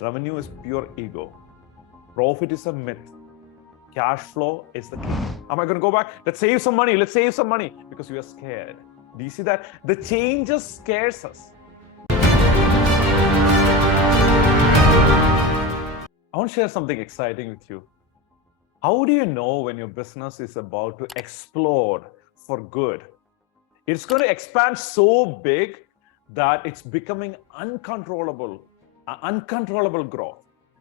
Revenue is pure ego. Profit is a myth. Cash flow is the key. Am I going to go back? Let's save some money. Let's save some money because we are scared. Do you see that? The changes scares us. I want to share something exciting with you. How do you know when your business is about to explode for good? It's going to expand so big that it's becoming uncontrollable growth.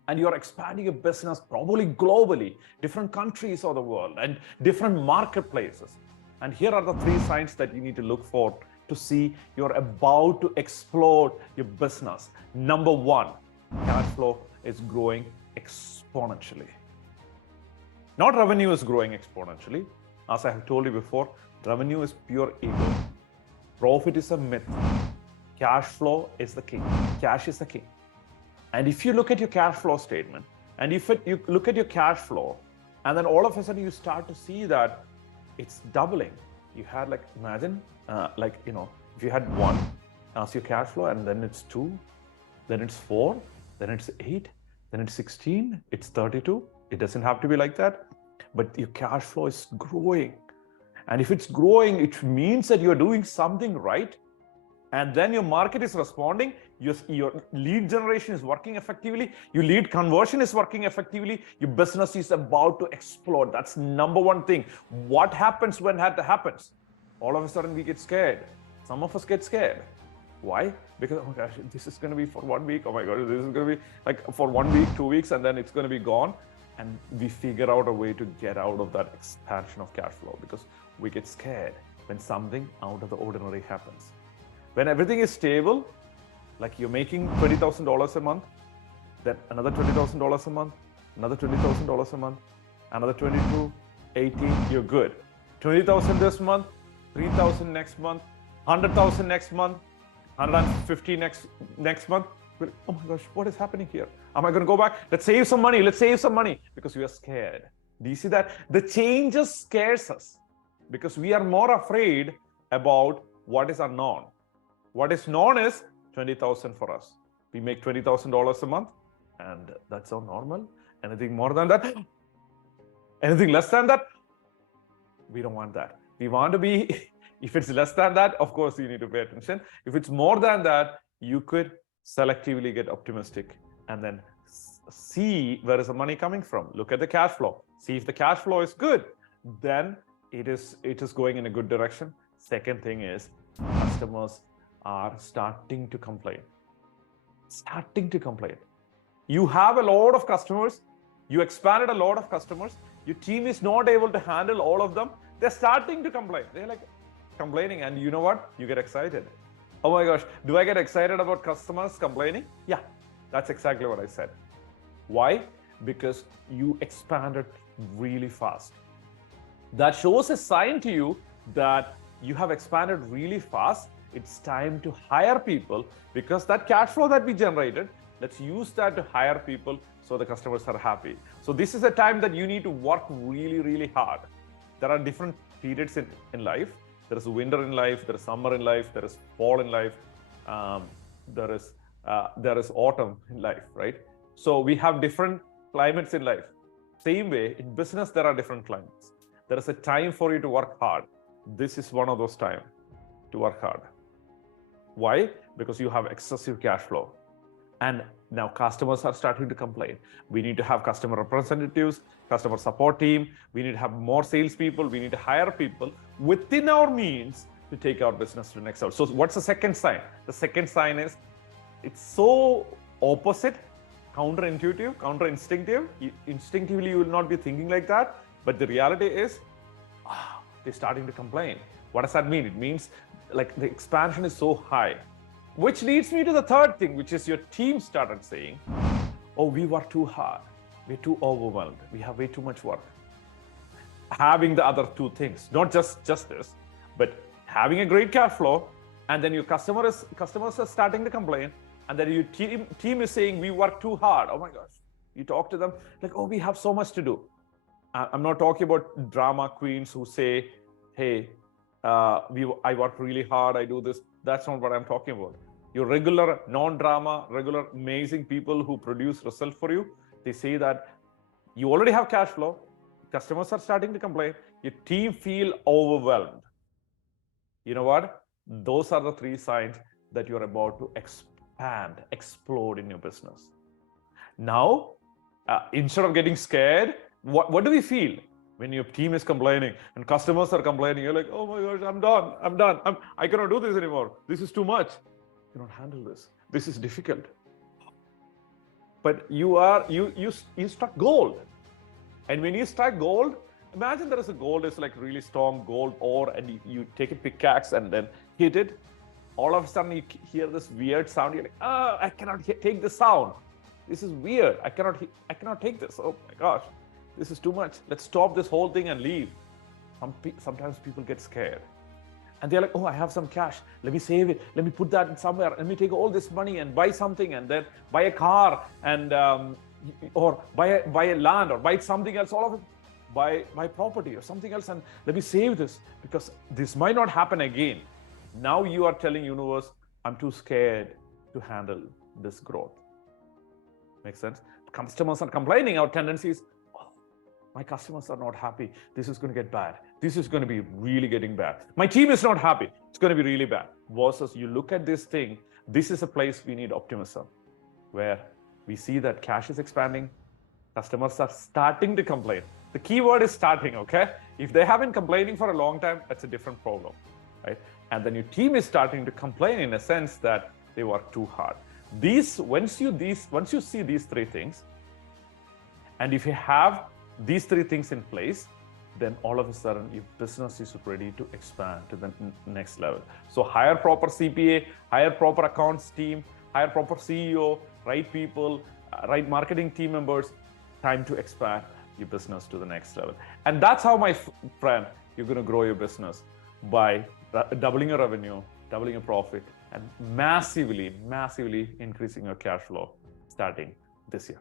And you're expanding your business probably globally, different countries of the world and different marketplaces. And here are the 3 signs that you need to look for to see you're about to explode your business. Number 1, cash flow is growing exponentially. Not revenue is growing exponentially. As I have told you before, revenue is pure ego. Profit is a myth. Cash flow is the king. Cash is the king. And if you look at your cash flow statement, and if you look at your cash flow, and then all of a sudden you start to see that it's doubling. You had imagine, if you had 1 as your cash flow, and then it's 2, then it's 4, then it's 8, then it's 16, it's 32. It doesn't have to be like that, but your cash flow is growing. And if it's growing, it means that you're doing something right. And then your market is responding, your lead generation is working effectively, your lead conversion is working effectively, your business is about to explode. That's number 1 thing. What happens when that happens? All of a sudden we get scared. Some of us get scared. Why? Because, oh my gosh, this is going to be for 1 week. Oh my God, this is going to be for 1 week, 2 weeks, and then it's going to be gone. And we figure out a way to get out of that expansion of cash flow because we get scared when something out of the ordinary happens. When everything is stable, like you're making $20,000 a month, then another $20,000 a month, another $20,000 a month, another 22, 18, you're good. 20,000 this month, 3,000 next month, 100,000 next month, 150 next month. Oh my gosh, what is happening here? Am I going to go back? Let's save some money. Let's save some money because we are scared. Do you see that? The changes scares us because we are more afraid about what is unknown. What is known is 20,000 for us. We make $20,000 a month, and that's our normal. Anything more than that, anything less than that, we don't want that. We want to be, if it's less than that, of course, you need to pay attention. If it's more than that, you could selectively get optimistic and then see where is the money coming from. Look at the cash flow. See if the cash flow is good, then it is going in a good direction. Second thing is customers are starting to complain. You have a lot of customers. You expanded a lot of customers. Your team is not able to handle all of them. They're starting to complain. They're complaining, and you know what? You get excited. Oh my gosh, do I get excited about customers complaining? Yeah, that's exactly what I said. Why? Because you expanded really fast. That shows a sign to you that you have expanded really fast. It's time to hire people because that cash flow that we generated, let's use that to hire people so the customers are happy. So this is a time that you need to work really, really hard. There are different periods in life. There is winter in life, there is summer in life, there is fall in life, there is autumn in life, right? So we have different climates in life. Same way, in business, there are different climates. There is a time for you to work hard. This is one of those times to work hard. Why? Because you have excessive cash flow. And now customers are starting to complain. We need to have customer representatives, customer support team. We need to have more salespeople. We need to hire people within our means to take our business to the next level. So what's the second sign? The second sign is it's so opposite, counterintuitive, counterinstinctive. Instinctively, you will not be thinking like that. But the reality is, they're starting to complain. What does that mean? It means the expansion is so high. Which leads me to the third thing, which is your team started saying, oh, we work too hard. We're too overwhelmed. We have way too much work. Having the other 2 things, not just this, but having a great cash flow, and then your customers are starting to complain, and then your team is saying, we work too hard. Oh my gosh. You talk to them oh, we have so much to do. I'm not talking about drama queens who say, hey, I work really hard, I do this. That's not what I'm talking about. Your regular non-drama, regular amazing people who produce result for you, they say that you already have cash flow, customers are starting to complain, your team feel overwhelmed. You know what? Those are the 3 signs that you're about to expand, explode in your business. Now, instead of getting scared, what do we feel when your team is complaining and customers are complaining? You're like, oh my gosh, I'm done. I cannot do this anymore. This is too much. You cannot handle this. This is difficult. But you struck gold. And when you strike gold, imagine there is a gold, it's like really strong gold ore, and you take a pickaxe and then hit it. All of a sudden you hear this weird sound. You're like, oh, I cannot take this sound. This is weird. I cannot take this. Oh my gosh, this is too much. Let's stop this whole thing and leave. Sometimes people get scared. And they're like, oh, I have some cash. Let me save it. Let me put that in somewhere. Let me take all this money and buy something, and then buy a car, and or buy a land, or buy something else. All of it, buy property or something else, and let me save this because this might not happen again. Now you are telling universe, I'm too scared to handle this growth. Makes sense? Customers are complaining. Our tendency is, oh, my customers are not happy. This is going to get bad. This is going to be really getting bad. My team is not happy. It's going to be really bad. Versus you look at this thing, this is a place we need optimism, where we see that cash is expanding. Customers are starting to complain. The key word is starting, okay? If they have been complaining for a long time, that's a different problem, right? And then your team is starting to complain in a sense that they work too hard. Once you see these 3 things, and if you have these 3 things in place, then all of a sudden your business is ready to expand to the next level. So hire proper CPA, hire proper accounts team, hire proper CEO, right people, right marketing team members. Time to expand your business to the next level. And that's how, my friend, you're going to grow your business by doubling your revenue, doubling your profit, and massively increasing your cash flow starting this year.